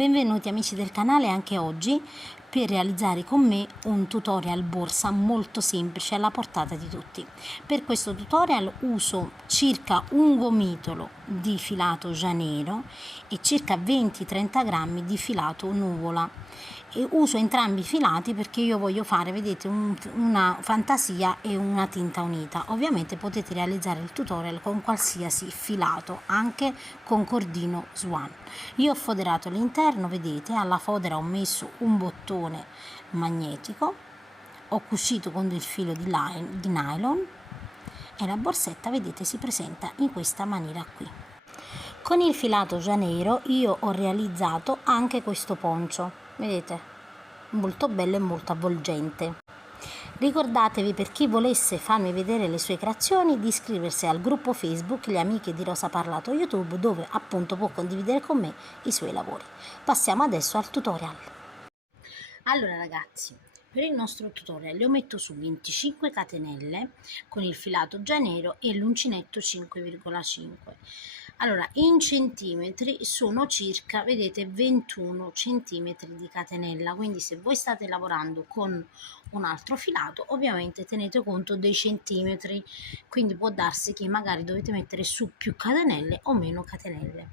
Benvenuti amici del canale anche oggi per realizzare con me un tutorial borsa molto semplice alla portata di tutti. Per questo tutorial uso circa un gomitolo di filato già nero e circa 20-30 grammi di filato nuvola. E uso entrambi i filati perché io voglio fare, vedete, una fantasia e una tinta unita. Ovviamente potete realizzare il tutorial con qualsiasi filato, anche con cordino Swan. Io ho foderato l'interno, vedete, alla fodera ho messo un bottone magnetico, ho cucito con del filo di nylon e la borsetta, vedete, si presenta in questa maniera qui. Con il filato già nero io ho realizzato anche questo poncio, vedete, molto bello e molto avvolgente. Ricordatevi, per chi volesse farmi vedere le sue creazioni, di iscriversi al gruppo Facebook Le Amiche di Rosa Parlato YouTube, dove appunto può condividere con me i suoi lavori. Passiamo adesso al tutorial. Allora ragazzi, per il nostro tutorial io metto su 25 catenelle con il filato già nero e l'uncinetto 5,5. Allora, in centimetri sono circa, vedete, 21 centimetri di catenella, quindi se voi state lavorando con un altro filato ovviamente tenete conto dei centimetri, quindi può darsi che magari dovete mettere su più catenelle o meno catenelle.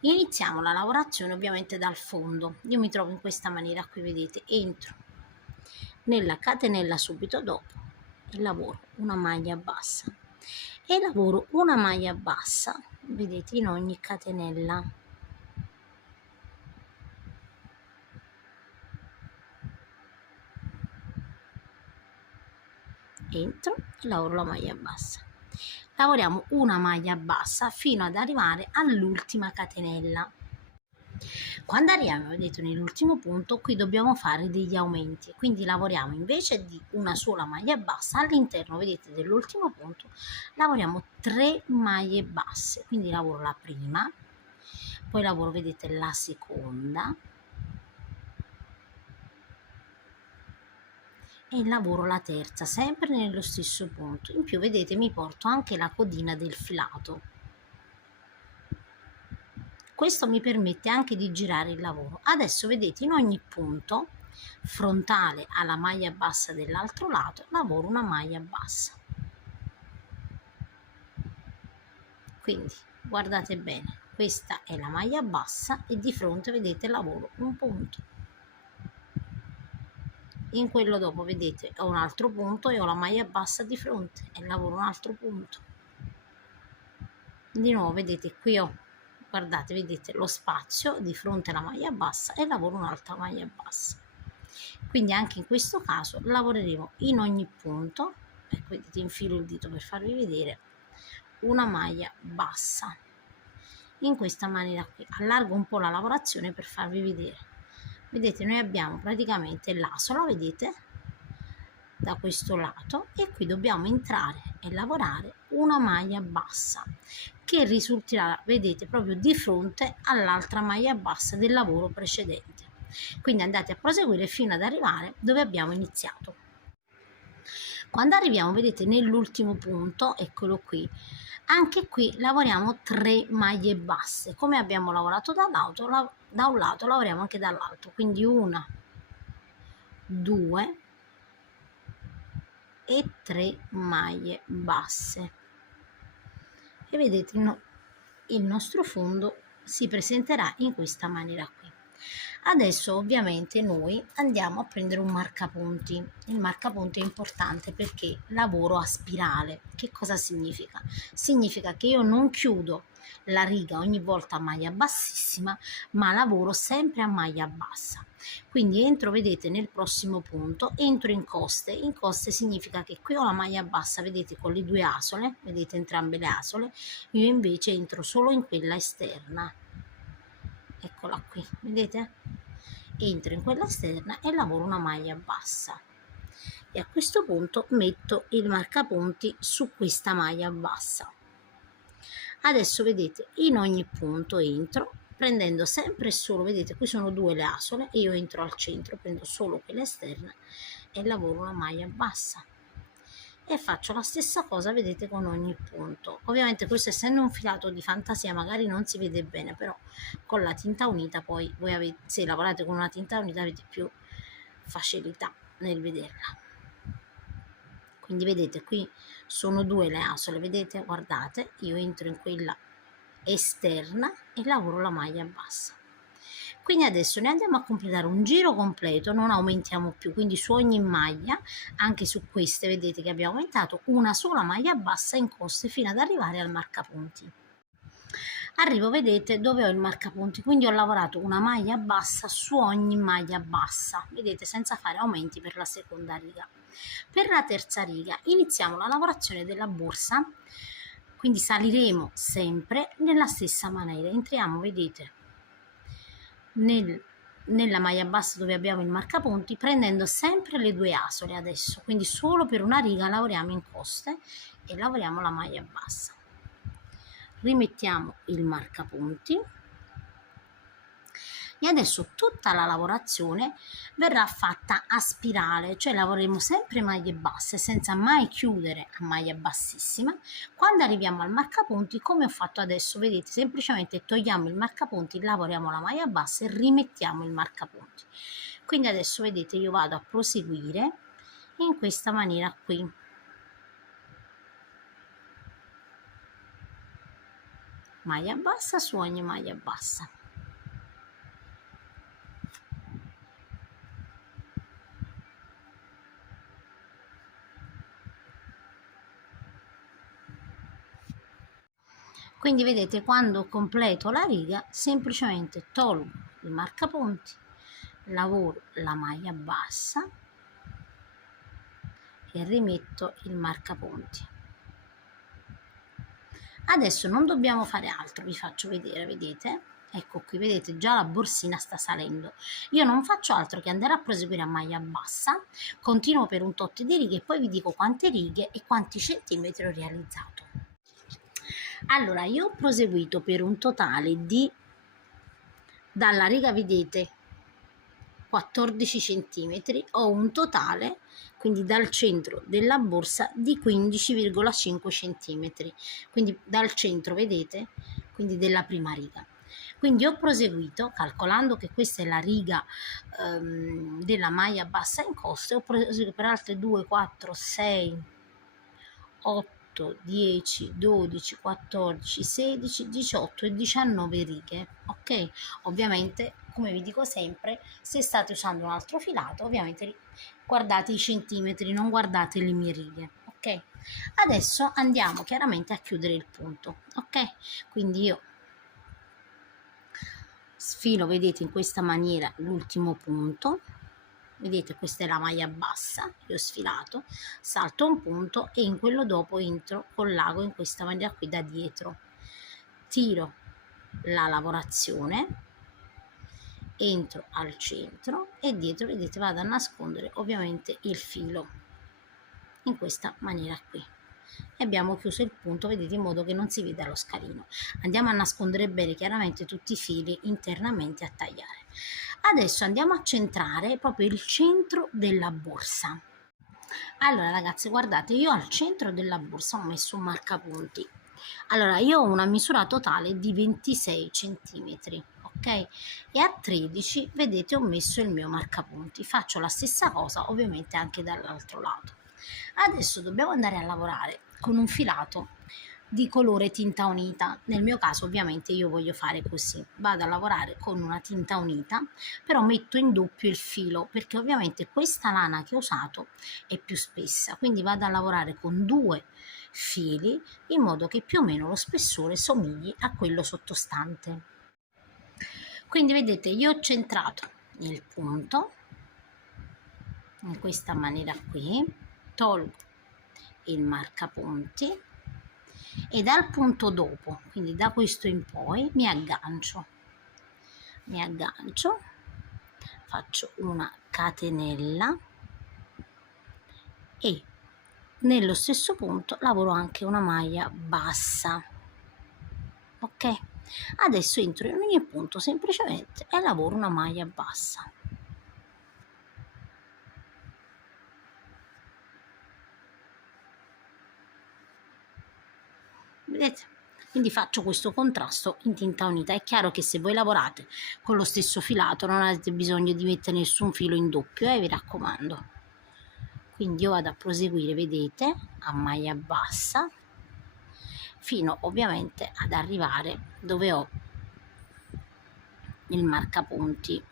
Iniziamo la lavorazione ovviamente dal fondo. Io mi trovo in questa maniera qui, vedete, entro nella catenella subito dopo e lavoro una maglia bassa e lavoro una maglia bassa, vedete, in ogni catenella. Entro e lavoro la maglia bassa. Lavoriamo una maglia bassa fino ad arrivare all'ultima catenella. Quando arriviamo, vedete, nell'ultimo punto, qui dobbiamo fare degli aumenti, quindi lavoriamo, invece di una sola maglia bassa all'interno, vedete, dell'ultimo punto lavoriamo 3 maglie basse, quindi lavoro la prima, poi lavoro, vedete, la seconda e lavoro la terza, sempre nello stesso punto. In più, vedete, mi porto anche la codina del filato. Questo mi permette anche di girare il lavoro. Adesso vedete, in ogni punto frontale alla maglia bassa dell'altro lato lavoro una maglia bassa. Quindi guardate bene, questa è la maglia bassa e di fronte, vedete, lavoro un punto. In quello dopo, vedete, ho un altro punto e ho la maglia bassa di fronte e lavoro un altro punto. Di nuovo, vedete, qui ho, guardate, vedete lo spazio di fronte alla maglia bassa e lavoro un'altra maglia bassa. Quindi anche in questo caso lavoreremo in ogni punto, ecco, vedete, infilo il dito per farvi vedere, una maglia bassa in questa maniera qui. Allargo un po' la lavorazione per farvi vedere. Vedete, noi abbiamo praticamente l'asola, vedete, da questo lato, e qui dobbiamo entrare e lavorare una maglia bassa che risulterà, vedete, proprio di fronte all'altra maglia bassa del lavoro precedente. Quindi andate a proseguire fino ad arrivare dove abbiamo iniziato. Quando arriviamo, vedete, nell'ultimo punto, eccolo qui, anche qui lavoriamo 3 maglie basse. Come abbiamo lavorato da un lato lavoriamo anche dall'altro, quindi 1, 2 e 3 maglie basse. E vedete, il nostro fondo si presenterà in questa maniera qui. Adesso ovviamente noi andiamo a prendere un marcapunti. Il marcapunti è importante perché lavoro a spirale. Che cosa significa? Significa che io non chiudo la riga ogni volta a maglia bassissima, ma lavoro sempre a maglia bassa. Quindi entro, vedete, nel prossimo punto, entro in coste. In coste significa che qui ho la maglia bassa, vedete, con le 2 asole, vedete entrambe le asole, io invece entro solo in quella esterna. Eccola qui, vedete? Entro in quella esterna e lavoro una maglia bassa e a questo punto metto il marcapunti su questa maglia bassa. Adesso vedete, in ogni punto entro prendendo sempre e solo, vedete, qui sono 2 le asole e io entro al centro, prendo solo quella esterna e lavoro una maglia bassa e faccio la stessa cosa, vedete, con ogni punto. Ovviamente questo, essendo un filato di fantasia, magari non si vede bene, però con la tinta unita poi voi avete, se lavorate con una tinta unita avete più facilità nel vederla. Quindi vedete, qui sono due le asole, vedete, guardate, io entro in quella esterna e lavoro la maglia bassa. Quindi adesso ne andiamo a completare un giro completo, non aumentiamo più, quindi su ogni maglia, anche su queste vedete che abbiamo aumentato una sola maglia bassa in coste fino ad arrivare al marcapunti. Arrivo, vedete, dove ho il marcapunti, quindi ho lavorato una maglia bassa su ogni maglia bassa, vedete, senza fare aumenti per la seconda riga. Per la terza riga iniziamo la lavorazione della borsa, quindi saliremo sempre nella stessa maniera, entriamo, vedete, nella maglia bassa dove abbiamo il marcapunti, prendendo sempre le due asole adesso, quindi solo per una riga lavoriamo in coste e lavoriamo la maglia bassa. Rimettiamo il marcapunti e adesso tutta la lavorazione verrà fatta a spirale, cioè lavoreremo sempre maglie basse senza mai chiudere a maglia bassissima. Quando arriviamo al marcapunti, come ho fatto adesso, vedete, semplicemente togliamo il marcapunti, lavoriamo la maglia bassa e rimettiamo il marcapunti. Quindi adesso vedete, io vado a proseguire in questa maniera qui. Maglia bassa su ogni maglia bassa. Quindi vedete, quando completo la riga semplicemente tolgo il marcapunti, lavoro la maglia bassa e rimetto il marcapunti. Adesso non dobbiamo fare altro, vi faccio vedere, vedete? Ecco qui, vedete, già la borsina sta salendo. Io non faccio altro che andare a proseguire a maglia bassa, continuo per un tot di righe e poi vi dico quante righe e quanti centimetri ho realizzato. Allora, io ho proseguito per un totale di, dalla riga vedete, 14 centimetri, ho un totale, quindi dal centro della borsa, di 15,5 centimetri, quindi dal centro, vedete, quindi della prima riga. Quindi ho proseguito, calcolando che questa è la riga della maglia bassa in coste, ho proseguito per altre 2, 4, 6, 8, 10, 12, 14, 16, 18 e 19 righe, ok? Ovviamente, come vi dico sempre, se state usando un altro filato, ovviamente guardate i centimetri, non guardate le mie righe, ok? Adesso andiamo chiaramente a chiudere il punto, ok? Quindi io sfilo, vedete, in questa maniera l'ultimo punto. Vedete, questa è la maglia bassa, io ho sfilato, salto un punto e in quello dopo entro col lago in questa maniera qui da dietro, tiro la lavorazione, entro al centro e dietro, vedete, vado a nascondere ovviamente il filo in questa maniera qui e abbiamo chiuso il punto, vedete, in modo che non si veda lo scalino. Andiamo a nascondere bene chiaramente tutti i fili internamente, a tagliare. Adesso andiamo a centrare proprio il centro della borsa. Allora ragazzi, guardate, io al centro della borsa ho messo un marcapunti. Allora, io ho una misura totale di 26 centimetri, ok? E a 13, vedete, ho messo il mio marcapunti. Faccio la stessa cosa ovviamente anche dall'altro lato. Adesso dobbiamo andare a lavorare con un filato di colore tinta unita. Nel mio caso ovviamente io voglio fare così, vado a lavorare con una tinta unita, però metto in doppio il filo perché ovviamente questa lana che ho usato è più spessa, quindi vado a lavorare con due fili in modo che più o meno lo spessore somigli a quello sottostante. Quindi vedete, io ho centrato il punto in questa maniera qui, tolgo il marcapunti e dal punto dopo, quindi da questo in poi, mi aggancio, faccio una catenella e nello stesso punto lavoro anche una maglia bassa, ok? Adesso entro in ogni punto semplicemente e lavoro una maglia bassa. vedete? Quindi faccio questo contrasto in tinta unita. È chiaro che se voi lavorate con lo stesso filato non avete bisogno di mettere nessun filo in doppio, vi raccomando. Quindi io vado a proseguire, vedete, a maglia bassa, fino ovviamente ad arrivare dove ho il marcapunti.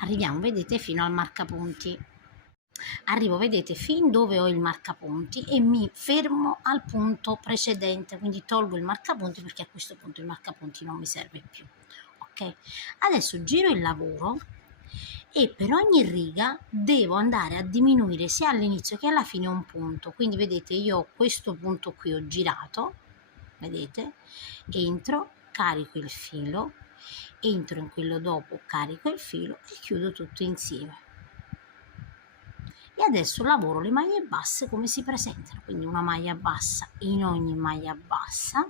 Arriviamo, vedete, fino al marcapunti. Arrivo, vedete, fin dove ho il marcapunti e mi fermo al punto precedente, quindi tolgo il marcapunti perché a questo punto il marcapunti non mi serve più. Ok, adesso giro il lavoro e per ogni riga devo andare a diminuire sia all'inizio che alla fine un punto. Quindi vedete, io ho questo punto qui, ho girato, vedete, entro, carico il filo, entro in quello dopo, carico il filo e chiudo tutto insieme. E adesso lavoro le maglie basse come si presentano, quindi una maglia bassa in ogni maglia bassa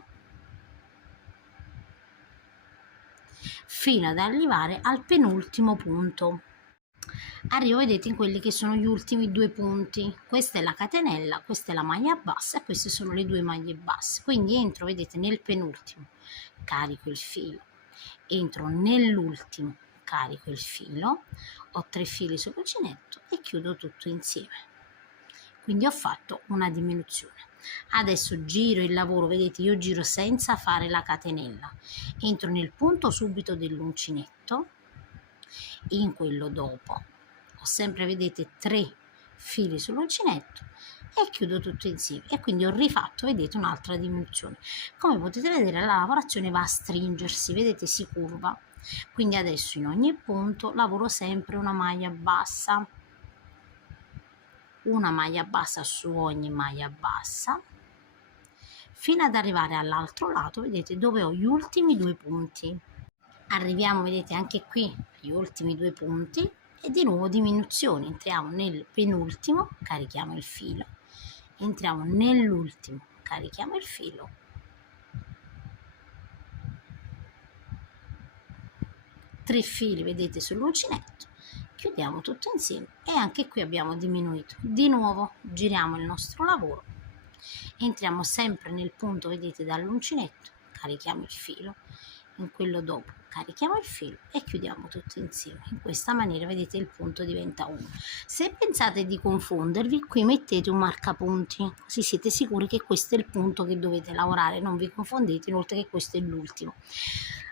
fino ad arrivare al penultimo punto. Arrivo, vedete, in quelli che sono gli ultimi due punti. Questa è la catenella, questa è la maglia bassa e queste sono le due maglie basse. Quindi entro, vedete, nel penultimo, carico il filo, entro nell'ultimo, carico il filo, ho 3 fili sull'uncinetto e chiudo tutto insieme. Quindi ho fatto una diminuzione. Adesso giro il lavoro, vedete, io giro senza fare la catenella, entro nel punto subito dell'uncinetto, in quello dopo ho sempre, vedete, 3 fili sull'uncinetto e chiudo tutto insieme e quindi ho rifatto, vedete, un'altra diminuzione. Come potete vedere la lavorazione va a stringersi, vedete, si curva. Quindi adesso in ogni punto lavoro sempre una maglia bassa su ogni maglia bassa fino ad arrivare all'altro lato, vedete, dove ho gli ultimi due punti. Arriviamo, vedete, anche qui agli ultimi due punti e di nuovo diminuzione, entriamo nel penultimo, carichiamo il filo, entriamo nell'ultimo, carichiamo il filo, tre fili, vedete, sull'uncinetto, chiudiamo tutto insieme e anche qui abbiamo diminuito. Di nuovo giriamo il nostro lavoro, entriamo sempre nel punto, vedete, dall'uncinetto, carichiamo il filo, in quello dopo carichiamo il filo e chiudiamo tutto insieme. In questa maniera, vedete, il punto diventa 1. Se pensate di confondervi, qui mettete un marcapunti, così siete sicuri che questo è il punto che dovete lavorare, non vi confondete, inoltre che questo è l'ultimo.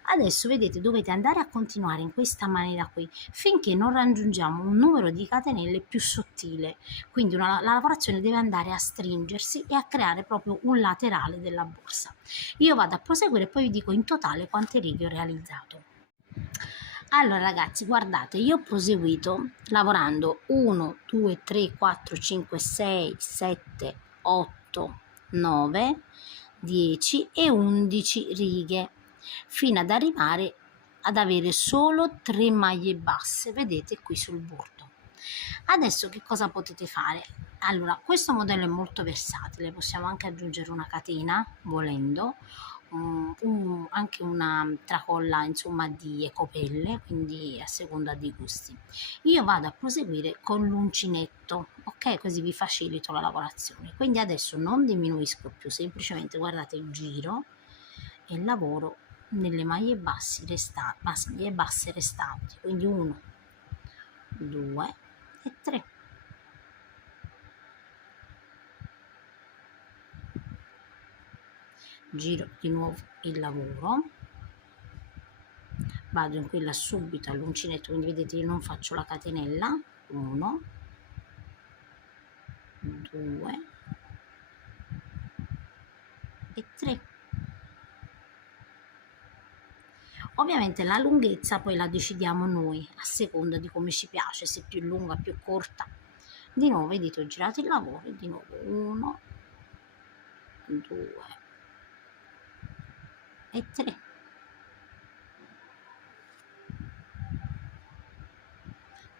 Adesso, vedete, dovete andare a continuare in questa maniera qui finché non raggiungiamo un numero di catenelle più sottile, quindi la lavorazione deve andare a stringersi e a creare proprio un laterale della borsa. Io vado a proseguire e poi vi dico in totale quante righe ho realizzato. Allora ragazzi, guardate, io ho proseguito lavorando 1, 2, 3, 4, 5, 6, 7, 8, 9, 10 e 11 righe fino ad arrivare ad avere solo 3 maglie basse, vedete qui sul bordo. Adesso che cosa potete fare? Allora, questo modello è molto versatile, possiamo anche aggiungere una catena volendo, anche una tracolla insomma di ecopelle, quindi a seconda dei gusti. Io vado a proseguire con l'uncinetto, ok, così vi facilito la lavorazione. Quindi adesso non diminuisco più, semplicemente guardate, giro e lavoro nelle maglie basse restanti, quindi 1, 2 e 3. Giro di nuovo il lavoro, vado in quella subito all'uncinetto, quindi vedete io non faccio la catenella, 1, 2 e 3. Ovviamente la lunghezza poi la decidiamo noi a seconda di come ci piace, se più lunga, più corta. Di nuovo, vedete, ho girato il lavoro e di nuovo 1, 2 e 3.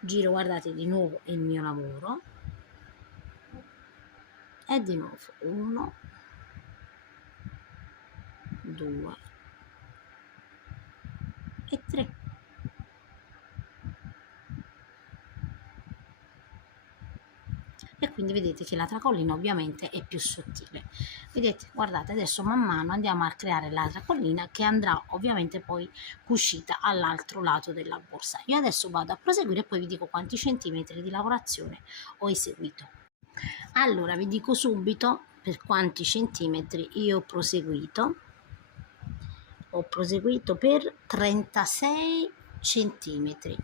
giro, guardate, di nuovo il mio lavoro e di nuovo 1, 2 e 3. E quindi vedete che la tracollina ovviamente è più sottile. Vedete, guardate, adesso man mano andiamo a creare la tracollina che andrà ovviamente poi cucita all'altro lato della borsa. Io adesso vado a proseguire e poi vi dico quanti centimetri di lavorazione ho eseguito. Allora vi dico subito per quanti centimetri io ho proseguito per 36 centimetri,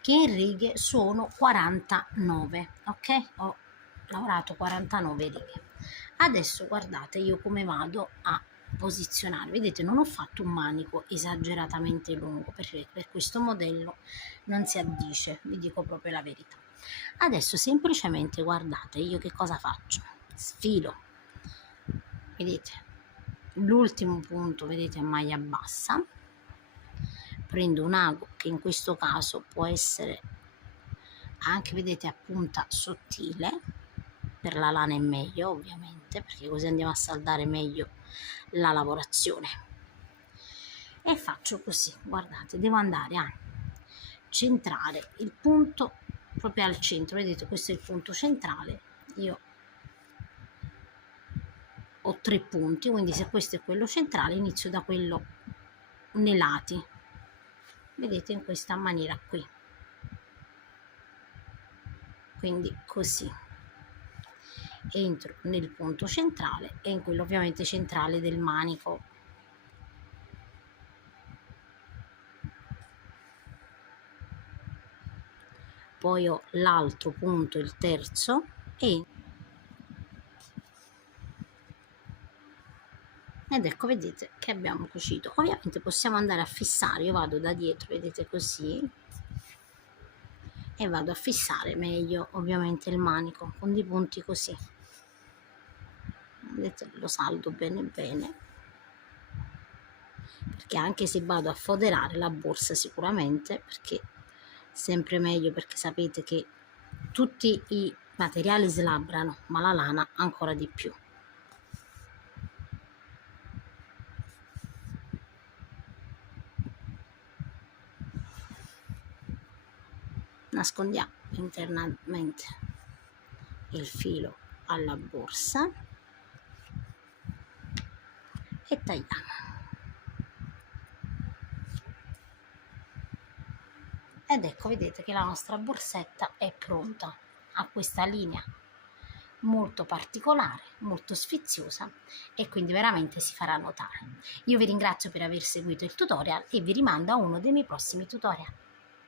che in righe sono 49, ok? Ho lavorato 49 righe. Adesso guardate io come vado a posizionare. Vedete, non ho fatto un manico esageratamente lungo perché per questo modello non si addice, vi dico proprio la verità. Adesso semplicemente guardate io che cosa faccio: sfilo, vedete, l'ultimo punto, vedete, a maglia bassa, prendo un ago che in questo caso può essere anche, vedete, a punta sottile, per la lana è meglio ovviamente perché così andiamo a saldare meglio la lavorazione, e faccio così. Guardate, devo andare a centrare il punto proprio al centro, vedete, questo è il punto centrale. Io ho 3 punti, quindi se questo è quello centrale inizio da quello nei lati, vedete, in questa maniera qui, quindi così entro nel punto centrale e in quello ovviamente centrale del manico. Poi ho l'altro punto, il terzo, ed ecco, vedete che abbiamo cucito. Ovviamente possiamo andare a fissare, io vado da dietro, vedete, così, e vado a fissare meglio ovviamente il manico con dei punti così, vedete, lo saldo bene bene, perché anche se vado a foderare la borsa sicuramente, perché sempre meglio, perché sapete che tutti i materiali slabrano ma la lana ancora di più. Nascondiamo internamente il filo alla borsa e tagliamo. Ed ecco, vedete che la nostra borsetta è pronta. Ha questa linea molto particolare, molto sfiziosa, e quindi veramente si farà notare. Io vi ringrazio per aver seguito il tutorial e vi rimando a uno dei miei prossimi tutorial.